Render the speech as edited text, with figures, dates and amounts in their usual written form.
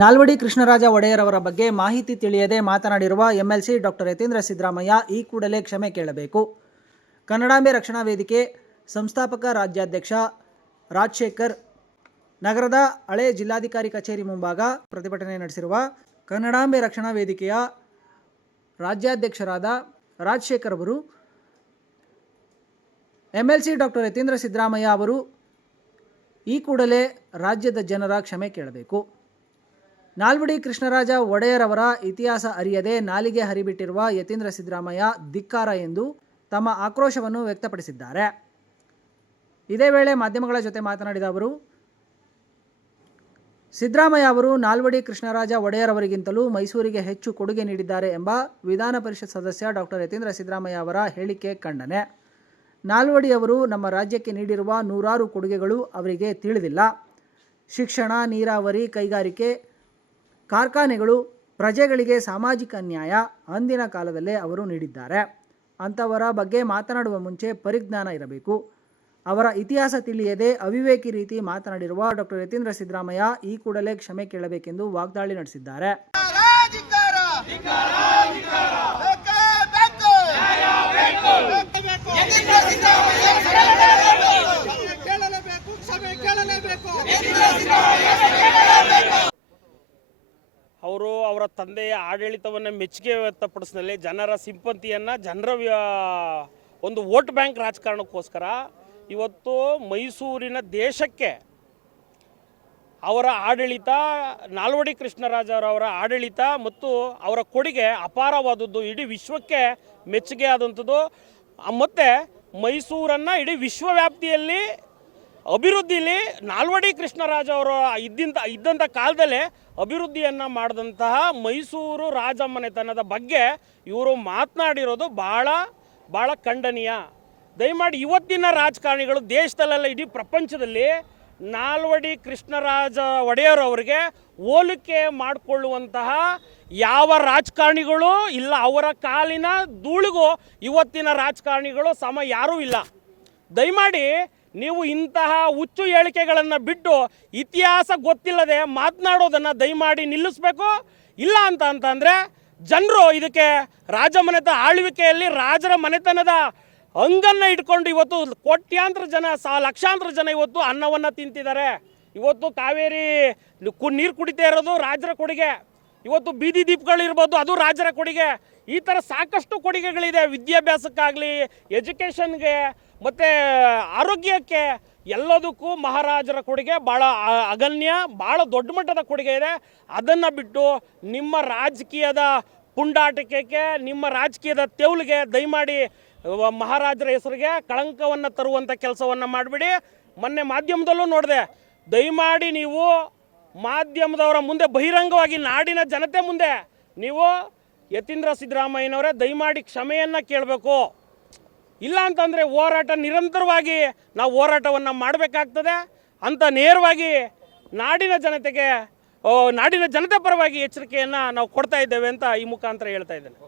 ನಾಲ್ವಡಿ ಕೃಷ್ಣರಾಜ ಒಡೆಯರ್ ಅವರ ಬಗ್ಗೆ ಮಾಹಿತಿ ತಿಳಿಯದೆ ಮಾತನಾಡಿರುವ ಎಂಎಲ್ಸಿ ಡಾಕ್ಟರ್ ಯತೀಂದ್ರ ಸಿದ್ದರಾಮಯ್ಯ ಈ ಕೂಡಲೇ ಕ್ಷಮೆ ಕೇಳಬೇಕು. ಕನ್ನಡಾಂಬೆ ರಕ್ಷಣಾ ವೇದಿಕೆ ಸಂಸ್ಥಾಪಕ ರಾಜ್ಯಾಧ್ಯಕ್ಷ ರಾಜಶೇಖರ್ ನಗರದ ಹಳೆ ಜಿಲ್ಲಾಧಿಕಾರಿ ಕಚೇರಿ ಮುಂಭಾಗ ಪ್ರತಿಭಟನೆ ನಡೆಸಿರುವ ಕನ್ನಡಾಂಬೆ ರಕ್ಷಣಾ ವೇದಿಕೆಯ ರಾಜ್ಯಾಧ್ಯಕ್ಷರಾದ ರಾಜಶೇಖರ್ ಅವರು ಎಂಎಲ್ಸಿ ಡಾಕ್ಟರ್ ಯತೀಂದ್ರ ಸಿದ್ದರಾಮಯ್ಯ ಅವರು ಈ ಕೂಡಲೇ ರಾಜ್ಯದ ಜನರ ಕ್ಷಮೆ ಕೇಳಬೇಕು. ನಾಲ್ವಡಿ ಕೃಷ್ಣರಾಜ ಒಡೆಯರ್ ಅವರ ಇತಿಹಾಸ ಅರಿಯದೆ ನಾಲಿಗೆ ಹರಿಬಿಟ್ಟಿರುವ ಯತೀಂದ್ರ ಸಿದ್ದರಾಮಯ್ಯ ಧಿಕ್ಕಾರ ಎಂದು ತಮ್ಮ ಆಕ್ರೋಶವನ್ನು ವ್ಯಕ್ತಪಡಿಸಿದ್ದಾರೆ. ಇದೇ ವೇಳೆ ಮಾಧ್ಯಮಗಳ ಜೊತೆ ಮಾತನಾಡಿದ ಅವರು, ಸಿದ್ದರಾಮಯ್ಯ ಅವರು ನಾಲ್ವಡಿ ಕೃಷ್ಣರಾಜ ಒಡೆಯರ್ ಅವರಿಗಿಂತಲೂ ಮೈಸೂರಿಗೆ ಹೆಚ್ಚು ಕೊಡುಗೆ ನೀಡಿದ್ದಾರೆ ಎಂಬ ವಿಧಾನ ಪರಿಷತ್ ಸದಸ್ಯ ಡಾಕ್ಟರ್ ಯತೀಂದ್ರ ಸಿದ್ದರಾಮಯ್ಯ ಅವರ ಹೇಳಿಕೆ ಖಂಡನೆ. ನಾಲ್ವಡಿ ಅವರು ನಮ್ಮ ರಾಜ್ಯಕ್ಕೆ ನೀಡಿರುವ ನೂರಾರು ಕೊಡುಗೆಗಳು ಅವರಿಗೆ ತಿಳಿದಿಲ್ಲ. ಶಿಕ್ಷಣ, ನೀರಾವರಿ, ಕೈಗಾರಿಕೆ, ಕಾರ್ಖಾನೆಗಳು, ಪ್ರಜೆಗಳಿಗೆ ಸಾಮಾಜಿಕ ನ್ಯಾಯ ಅಂದಿನ ಕಾಲದಲ್ಲೇ ಅವರು ನೀಡಿದ್ದಾರೆ. ಅಂಥವರ ಬಗ್ಗೆ ಮಾತನಾಡುವ ಮುಂಚೆ ಪರಿಜ್ಞಾನ ಇರಬೇಕು. ಅವರ ಇತಿಹಾಸ ತಿಳಿಯದೆ ಅವಿವೇಕಿ ರೀತಿ ಮಾತನಾಡಿರುವ ಡಾಕ್ಟರ್ ಯತೀಂದ್ರ ಸಿದ್ದರಾಮಯ್ಯ ಈ ಕೂಡಲೇ ಕ್ಷಮೆ ಕೇಳಬೇಕೆಂದು ವಾಗ್ದಾಳಿ ನಡೆಸಿದ್ದಾರೆ. ಅವರು ಅವರ ತಂದೆಯ ಆಡಳಿತವನ್ನು ಮೆಚ್ಚುಗೆ ವ್ಯಕ್ತಪಡಿಸಿದಲ್ಲಿ ಜನರ ಸಿಂಪತಿಯನ್ನು ಜನರ ಒಂದು ವೋಟ್ ಬ್ಯಾಂಕ್ ರಾಜಕಾರಣಕ್ಕೋಸ್ಕರ ಇವತ್ತು ಮೈಸೂರಿನ ದೇಶಕ್ಕೆ ಅವರ ಆಡಳಿತ, ನಾಲ್ವಡಿ ಕೃಷ್ಣರಾಜರವರ ಆಡಳಿತ ಮತ್ತು ಅವರ ಕೊಡುಗೆ ಅಪಾರವಾದದ್ದು, ಇಡೀ ವಿಶ್ವಕ್ಕೆ ಮೆಚ್ಚುಗೆ ಆದಂಥದ್ದು. ಮತ್ತು ಮೈಸೂರನ್ನು ಇಡೀ ವಿಶ್ವವ್ಯಾಪ್ತಿಯಲ್ಲಿ ಅಭಿವೃದ್ಧಿಲಿ ನಾಲ್ವಡಿ ಕೃಷ್ಣರಾಜ ಅವರು ಇದ್ದಂಥ ಕಾಲದಲ್ಲೇ ಅಭಿವೃದ್ಧಿಯನ್ನು ಮಾಡಿದಂತಹ ಮೈಸೂರು ರಾಜಮನೆತನದ ಬಗ್ಗೆ ಇವರು ಮಾತನಾಡಿರೋದು ಭಾಳ ಖಂಡನೀಯ. ದಯಮಾಡಿ ಇವತ್ತಿನ ರಾಜಕಾರಣಿಗಳು ದೇಶದಲ್ಲೆಲ್ಲ ಇಡೀ ಪ್ರಪಂಚದಲ್ಲಿ ನಾಲ್ವಡಿ ಕೃಷ್ಣರಾಜ ಒಡೆಯರ್ ಅವರಿಗೆ ಹೋಲಿಕೆ ಮಾಡಿಕೊಳ್ಳುವಂತಹ ಯಾವ ರಾಜಕಾರಣಿಗಳು ಇಲ್ಲ. ಅವರ ಕಾಲಿನ ಧೂಳಿಗೂ ಇವತ್ತಿನ ರಾಜಕಾರಣಿಗಳು ಸಮ ಯಾರೂ ಇಲ್ಲ. ದಯಮಾಡಿ ನೀವು ಇಂತಹ ಹುಚ್ಚು ಹೇಳಿಕೆಗಳನ್ನು ಬಿಟ್ಟು ಇತಿಹಾಸ ಗೊತ್ತಿಲ್ಲದೆ ಮಾತನಾಡೋದನ್ನು ದಯಮಾಡಿ ನಿಲ್ಲಿಸಬೇಕು. ಇಲ್ಲ ಅಂತಂದರೆ ಜನರು ಇದಕ್ಕೆ ರಾಜಮನೆತ ಆಳ್ವಿಕೆಯಲ್ಲಿ ರಾಜರ ಮನೆತನದ ಹಂಗನ್ನು ಇಟ್ಕೊಂಡು ಇವತ್ತು ಕೋಟ್ಯಾಂತರ ಜನ, ಲಕ್ಷಾಂತರ ಜನ ಇವತ್ತು ಅನ್ನವನ್ನು ತಿಂತಿದ್ದಾರೆ. ಇವತ್ತು ಕಾವೇರಿ ನೀರು ಕುಡಿತಾ ಇರೋದು ರಾಜರ ಕೊಡುಗೆ. ಇವತ್ತು ಬೀದಿ ದೀಪಗಳಿರ್ಬೋದು, ಅದು ರಾಜರ ಕೊಡುಗೆ. ಈ ಥರ ಸಾಕಷ್ಟು ಕೊಡುಗೆಗಳಿದೆ. ವಿದ್ಯಾಭ್ಯಾಸಕ್ಕಾಗಲಿ, ಎಜುಕೇಷನ್ಗೆ ಮತ್ತು ಆರೋಗ್ಯಕ್ಕೆ, ಎಲ್ಲದಕ್ಕೂ ಮಹಾರಾಜರ ಕೊಡುಗೆ ಭಾಳ ಅಗಣ್ಯ, ಭಾಳ ದೊಡ್ಡ ಮಟ್ಟದ ಕೊಡುಗೆ ಇದೆ. ಅದನ್ನು ಬಿಟ್ಟು ನಿಮ್ಮ ರಾಜಕೀಯದ ಪುಂಡಾಟಿಕೆಗೆ, ನಿಮ್ಮ ರಾಜಕೀಯದ ತೆವಲಿಗೆ ದಯಮಾಡಿ ಮಹಾರಾಜರ ಹೆಸರಿಗೆ ಕಳಂಕವನ್ನು ತರುವಂಥ ಕೆಲಸವನ್ನು ಮಾಡಿಬಿಡಿ. ಮೊನ್ನೆ ಮಾಧ್ಯಮದಲ್ಲೂ ನೋಡಿದೆ. ದಯಮಾಡಿ ನೀವು ಮಾಧ್ಯಮದವರ ಮುಂದೆ ಬಹಿರಂಗವಾಗಿ ನಾಡಿನ ಜನತೆ ಮುಂದೆ ನೀವು ಯತೀಂದ್ರ ಸಿದ್ದರಾಮಯ್ಯನವರೇ ದಯಮಾಡಿ ಕ್ಷಮೆಯನ್ನು ಕೇಳಬೇಕು. ಇಲ್ಲ ಅಂತಂದರೆ ಹೋರಾಟ ನಿರಂತರವಾಗಿ ನಾವು ಹೋರಾಟವನ್ನು ಮಾಡಬೇಕಾಗ್ತದೆ ಅಂತ ನೇರವಾಗಿ ನಾಡಿನ ಜನತೆ ಪರವಾಗಿ ಎಚ್ಚರಿಕೆಯನ್ನು ನಾವು ಕೊಡ್ತಾ ಇದ್ದೇವೆ ಅಂತ ಈ ಮುಖಾಂತರ ಹೇಳ್ತಾ ಇದ್ದೇನೆ.